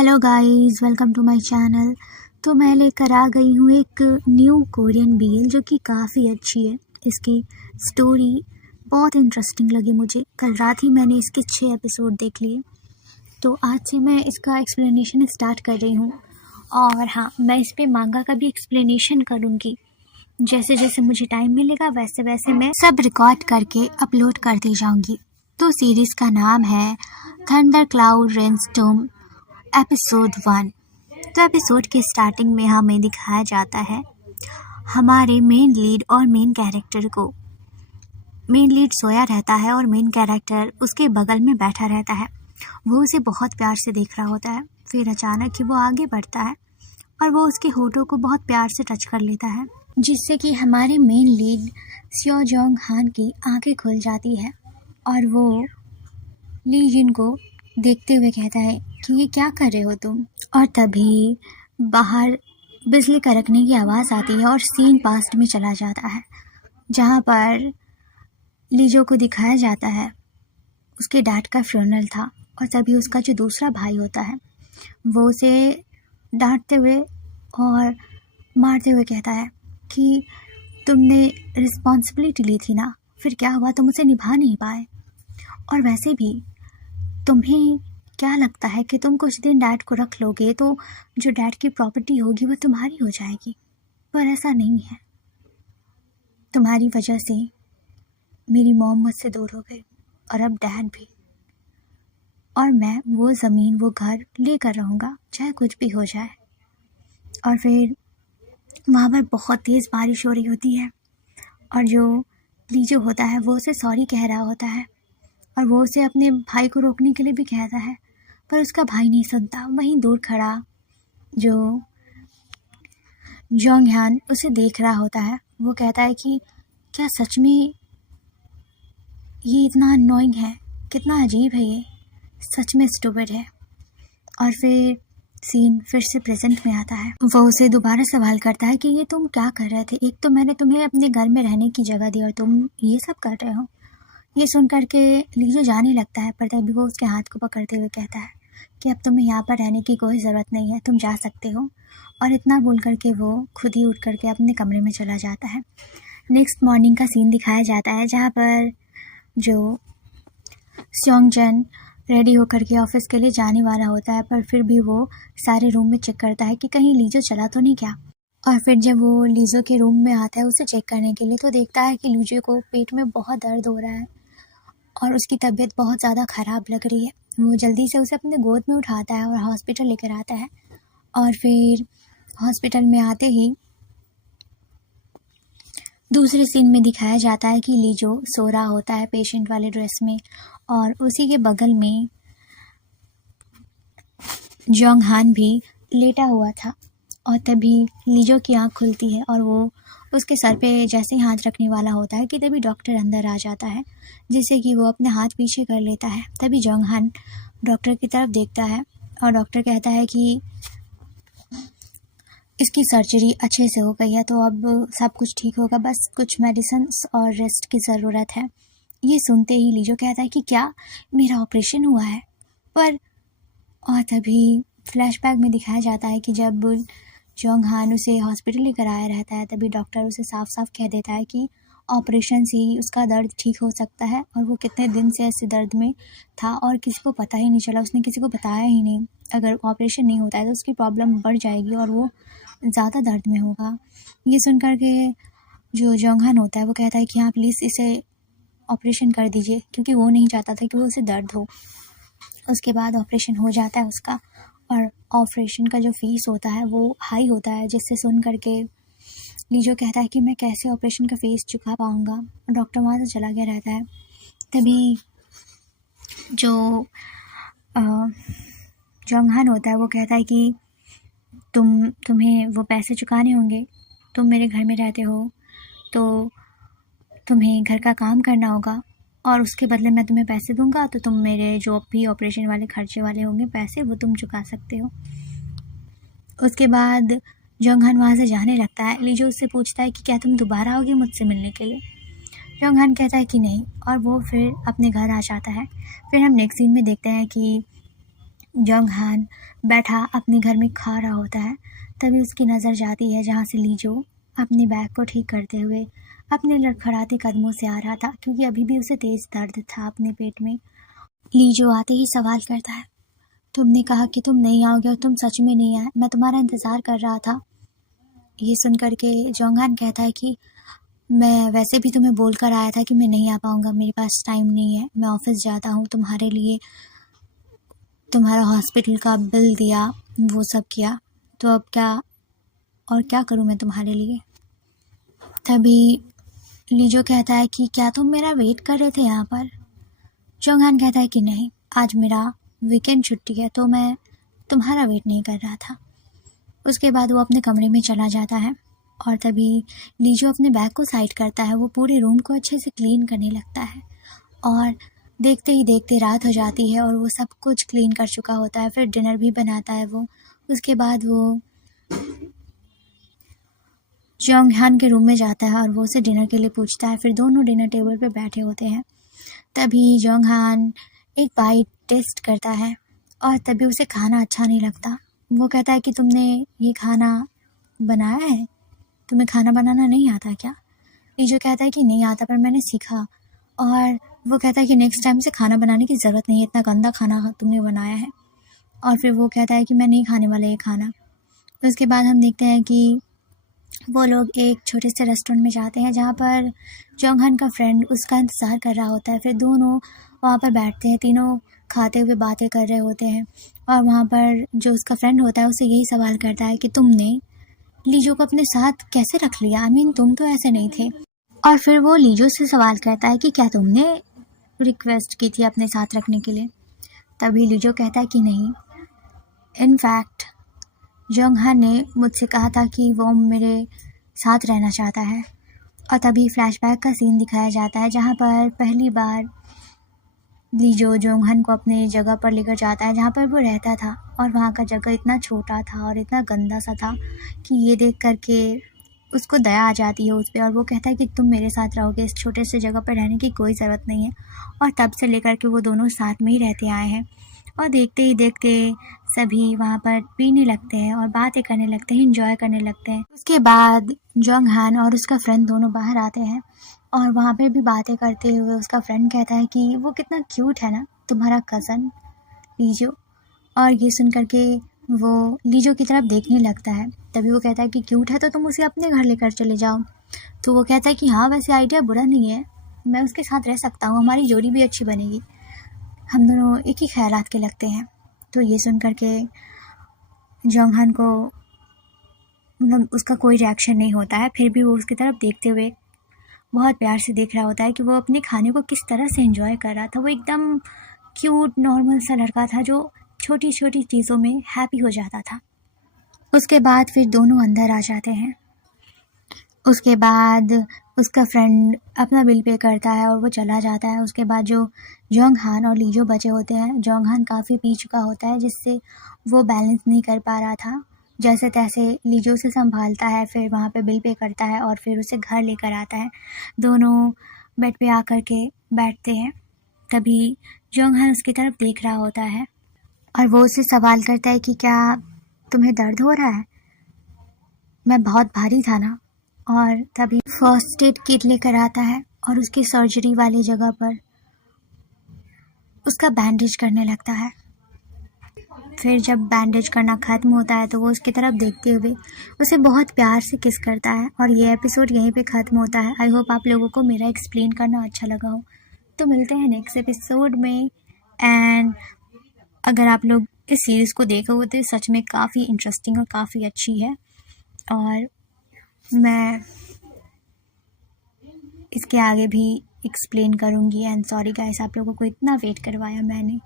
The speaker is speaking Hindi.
Hello guys, welcome to my channel. तो मैं लेकर आ गई हूँ एक न्यू कोरियन बीएल जो कि काफ़ी अच्छी है। इसकी स्टोरी बहुत इंटरेस्टिंग लगी मुझे। कल रात ही मैंने इसके 6 एपिसोड देख लिए। तो आज से मैं इसका एक्सप्लेनेशन स्टार्ट कर रही हूँ। और हाँ, मैं इस पे मांगा का भी एक्सप्लेनेशन करूँगी। जैसे जैसे मुझे टाइम मिलेगा वैसे वैसे मैं सब रिकॉर्ड करके अपलोड करती जाऊँगी। तो सीरीज़ का नाम है थंडर क्लाउड रेनस्टॉर्म एपिसोड 1। तो एपिसोड के स्टार्टिंग में हमें दिखाया जाता है हमारे मेन लीड और मेन कैरेक्टर को। मेन लीड सोया रहता है और मेन कैरेक्टर उसके बगल में बैठा रहता है। वो उसे बहुत प्यार से देख रहा होता है। फिर अचानक ही वो आगे बढ़ता है और वो उसके होठों को बहुत प्यार से टच कर लेता है, जिससे कि हमारे मेन लीड स्यो जोंग हान की आंखें खुल जाती है और वो ली जिन को देखते हुए कहता है कि ये क्या कर रहे हो तुम। और तभी बाहर बिजली कड़कने की आवाज़ आती है और सीन पास्ट में चला जाता है, जहाँ पर लीजो को दिखाया जाता है उसके डैड का फ्यूनरल था। और तभी उसका जो दूसरा भाई होता है वो उसे डांटते हुए और मारते हुए कहता है कि तुमने रिस्पॉन्सिबिलिटी ली थी ना, फिर क्या हुआ, तुम उसे निभा नहीं पाए। और वैसे भी तुम्हें क्या लगता है कि तुम कुछ दिन डैड को रख लोगे तो जो डैड की प्रॉपर्टी होगी वो तुम्हारी हो जाएगी, पर ऐसा नहीं है। तुम्हारी वजह से मेरी मॉम मुझसे दूर हो गई और अब डैड भी, और मैं वो ज़मीन वो घर लेकर रहूँगा चाहे कुछ भी हो जाए। और फिर वहाँ पर बहुत तेज़ बारिश हो रही होती है और जो लीजो होता है वो उसे सॉरी कह रहा होता है और वो उसे अपने भाई को रोकने के लिए भी कहता है, पर उसका भाई नहीं सुनता। वहीं दूर खड़ा जो जोंग ह्यान उसे देख रहा होता है, वो कहता है कि क्या सच में ये इतना अननोइंग है, कितना अजीब है, ये सच में स्टूपिड है। और फिर सीन फिर से प्रेजेंट में आता है। वो उसे दोबारा सवाल करता है कि ये तुम क्या कर रहे थे, एक तो मैंने तुम्हें अपने घर में रहने की जगह दी और तुम ये सब कर रहे हो। ये सुन करके लीजो जाने लगता है, पर तभी वो उसके हाथ को पकड़ते हुए कहता है कि अब तुम्हें यहाँ पर रहने की कोई ज़रूरत नहीं है, तुम जा सकते हो। और इतना बोल करके वो खुद ही उठ करके अपने कमरे में चला जाता है। नेक्स्ट मॉर्निंग का सीन दिखाया जाता है, जहाँ पर जो स्योंग जन रेडी होकर के ऑफिस के लिए जाने वाला होता है, पर फिर भी वो सारे रूम में चेक करता है कि कहीं लीजो चला तो नहीं क्या। और फिर जब वो लीजो के रूम में आता है उसे चेक करने के लिए, तो देखता है कि लीजो को पेट में बहुत दर्द हो रहा है और उसकी तबीयत बहुत ज़्यादा ख़राब लग रही है। वो जल्दी से उसे अपने गोद में उठाता है और हॉस्पिटल लेकर आता है। और फिर हॉस्पिटल में आते ही दूसरे सीन में दिखाया जाता है कि लीजो सो रहा होता है पेशेंट वाले ड्रेस में, और उसी के बगल में जोंग हान भी लेटा हुआ था। और तभी लीजो की आँख खुलती है और वो उसके सर पे जैसे ही हाथ रखने वाला होता है कि तभी डॉक्टर अंदर आ जाता है, जिससे कि वो अपने हाथ पीछे कर लेता है। तभी जोंग हान डॉक्टर की तरफ देखता है और डॉक्टर कहता है कि इसकी सर्जरी अच्छे से हो गई है, तो अब सब कुछ ठीक होगा, बस कुछ मेडिसिन और रेस्ट की ज़रूरत है। ये सुनते ही लीजो कहता है कि क्या मेरा ऑपरेशन हुआ है, पर और तभी फ्लैशबैक में दिखाया जाता है कि जब जोंग हान उसे हॉस्पिटल लेकर आया रहता है, तभी डॉक्टर उसे साफ साफ कह देता है कि ऑपरेशन से ही उसका दर्द ठीक हो सकता है। और वो कितने दिन से ऐसे दर्द में था और किसी को पता ही नहीं चला, उसने किसी को बताया ही नहीं। अगर ऑपरेशन नहीं होता है तो उसकी प्रॉब्लम बढ़ जाएगी और वो ज़्यादा दर्द में होगा। ये सुन कर के जो जोंग हान होता है वो कहता है कि हाँ प्लीज़ इसे ऑपरेशन कर दीजिए, क्योंकि वो नहीं चाहता था कि वो उसे दर्द हो। उसके बाद ऑपरेशन हो जाता है उसका, और ऑपरेशन का जो फीस होता है वो हाई होता है, जिससे सुन करके लीजो कहता है कि मैं कैसे ऑपरेशन का फीस चुका पाऊँगा। डॉक्टर वहाँ से चला गया रहता है। तभी जो जोंग हान होता है वो कहता है कि तुम्हें वो पैसे चुकाने होंगे, तुम मेरे घर में रहते हो तो तुम्हें घर का काम करना होगा और उसके बदले मैं तुम्हें पैसे दूंगा, तो तुम मेरे जो भी ऑपरेशन वाले खर्चे वाले होंगे पैसे वो तुम चुका सकते हो। उसके बाद जोंग हान वहाँ से जाने लगता है। लीजो उससे पूछता है कि क्या तुम दोबारा आओगी मुझसे मिलने के लिए। जोंग हान कहता है कि नहीं, और वो फिर अपने घर आ जाता है। फिर हम नेक्स्ट सीन में देखते हैं कि जोंगहान बैठा अपने घर में खा रहा होता है। तभी उसकी नज़र जाती है जहाँ से लीजो अपने बैग को ठीक करते हुए अपने लड़खड़ाते कदमों से आ रहा था, क्योंकि अभी भी उसे तेज़ दर्द था अपने पेट में। लीजो आते ही सवाल करता है, तुमने कहा कि तुम नहीं आओगे और तुम सच में नहीं आए, मैं तुम्हारा इंतज़ार कर रहा था। ये सुन कर के जोंगहान कहता है कि मैं वैसे भी तुम्हें बोल कर आया था कि मैं नहीं आ पाऊँगा, मेरे पास टाइम नहीं है, मैं ऑफिस जाता हूँ। तुम्हारे लिए तुम्हारा हॉस्पिटल का बिल दिया, वो सब किया, तो अब क्या करूँ मैं तुम्हारे लिए। तभी लीजो कहता है कि क्या तुम मेरा वेट कर रहे थे यहाँ पर। जोंगहान कहता है कि नहीं, आज मेरा वीकेंड छुट्टी है तो मैं तुम्हारा वेट नहीं कर रहा था। उसके बाद वो अपने कमरे में चला जाता है और तभी लीजो अपने बैग को साइड करता है। वो पूरे रूम को अच्छे से क्लीन करने लगता है और देखते ही देखते रात हो जाती है और वो सब कुछ क्लीन कर चुका होता है। फिर डिनर भी बनाता है वो। उसके बाद वो जोंगहान के रूम में जाता है और वो उसे डिनर के लिए पूछता है। फिर दोनों डिनर टेबल पर बैठे होते हैं। तभी जोंगहान एक बाइट टेस्ट करता है और तभी उसे खाना अच्छा नहीं लगता। वो कहता है कि तुमने ये खाना बनाया है, तुम्हें खाना बनाना नहीं आता क्या। लीजो कहता है कि नहीं आता, पर मैंने सीखा। और वो कहता है कि नेक्स्ट टाइम से खाना बनाने की ज़रूरत नहीं है, इतना गंदा खाना तुमने बनाया है। और फिर वो कहता है कि मैं नहीं खाने वाला ये खाना। उसके बाद हम देखते हैं कि वो लोग एक छोटे से रेस्टोरेंट में जाते हैं जहाँ पर जोंगहान का फ्रेंड उसका इंतज़ार कर रहा होता है। फिर दोनों वहाँ पर बैठते हैं, तीनों खाते हुए बातें कर रहे होते हैं। और वहाँ पर जो उसका फ्रेंड होता है उसे यही सवाल करता है कि तुमने लीजो को अपने साथ कैसे रख लिया, आई मीन तुम तो ऐसे नहीं थे। और फिर वो लीजो से सवाल करता है कि क्या तुमने रिक्वेस्ट की थी अपने साथ रखने के लिए। तभी लीजो कहता है कि नहीं, इनफैक्ट जोंगहान ने मुझसे कहा था कि वो मेरे साथ रहना चाहता है। और तभी फ्लैशबैक का सीन दिखाया जाता है जहाँ पर पहली बार लीजो जोंगहान को अपने जगह पर लेकर जाता है जहाँ पर वो रहता था। और वहाँ का जगह इतना छोटा था और इतना गंदा सा था कि ये देख करके उसको दया आ जाती है उस पर। और वो कहता है कि तुम मेरे साथ रहोगे, इस छोटे से जगह पर रहने की कोई ज़रूरत नहीं है। और तब से लेकर के वो दोनों साथ में ही रहते आए हैं। और देखते ही देखते सभी वहाँ पर पीने लगते हैं और बातें करने लगते हैं, इंजॉय करने लगते हैं। उसके बाद जोंगहान और उसका फ्रेंड दोनों बाहर आते हैं और वहाँ पे भी बातें करते हुए उसका फ्रेंड कहता है कि वो कितना क्यूट है ना तुम्हारा कज़न लीजो। और ये सुन करके वो लीजो की तरफ देखने लगता है। तभी वो कहता है कि क्यूट है तो तुम उसे अपने घर लेकर चले जाओ। तो वो कहता है कि हाँ, वैसे आइडिया बुरा नहीं है, मैं उसके साथ रह सकता हूँ, हमारी जोड़ी भी अच्छी बनेगी, हम दोनों एक ही ख्यालात के लगते हैं। तो ये सुन करके जोंगहान को मतलब उसका कोई रिएक्शन नहीं होता है। फिर भी वो उसकी तरफ देखते हुए बहुत प्यार से देख रहा होता है कि वो अपने खाने को किस तरह से एंजॉय कर रहा था। वो एकदम क्यूट नॉर्मल सा लड़का था जो छोटी छोटी चीज़ों में हैप्पी हो जाता था। उसके बाद फिर दोनों अंदर आ जाते हैं। उसके बाद उसका फ्रेंड अपना बिल पे करता है और वो चला जाता है। उसके बाद जो जोंगहान और लीजो बचे होते हैं, जोंगहान काफ़ी पी चुका होता है जिससे वो बैलेंस नहीं कर पा रहा था। जैसे तैसे लीजो से संभालता है, फिर वहाँ पे बिल पे करता है और फिर उसे घर लेकर आता है। दोनों बेड पे आकर के बैठते हैं। तभी जोंगहान उसकी तरफ देख रहा होता है और वो उससे सवाल करता है कि क्या तुम्हें दर्द हो रहा है, मैं बहुत भारी था ना। और तभी फर्स्ट एड किट लेकर आता है और उसकी सर्जरी वाली जगह पर उसका बैंडेज करने लगता है। फिर जब बैंडेज करना ख़त्म होता है तो वो उसकी तरफ देखते हुए उसे बहुत प्यार से किस करता है। और ये एपिसोड यहीं पे ख़त्म होता है। आई होप आप लोगों को मेरा एक्सप्लेन करना अच्छा लगा हो। तो मिलते हैं नेक्स्ट एपिसोड में। एंड अगर आप लोग इस सीरीज़ को देखोगे तो सच में काफ़ी इंटरेस्टिंग और काफ़ी अच्छी है। और मैं इसके आगे भी एक्सप्लेन करूँगी। एंड सॉरी गाइस, आप लोगों को इतना वेट करवाया मैंने।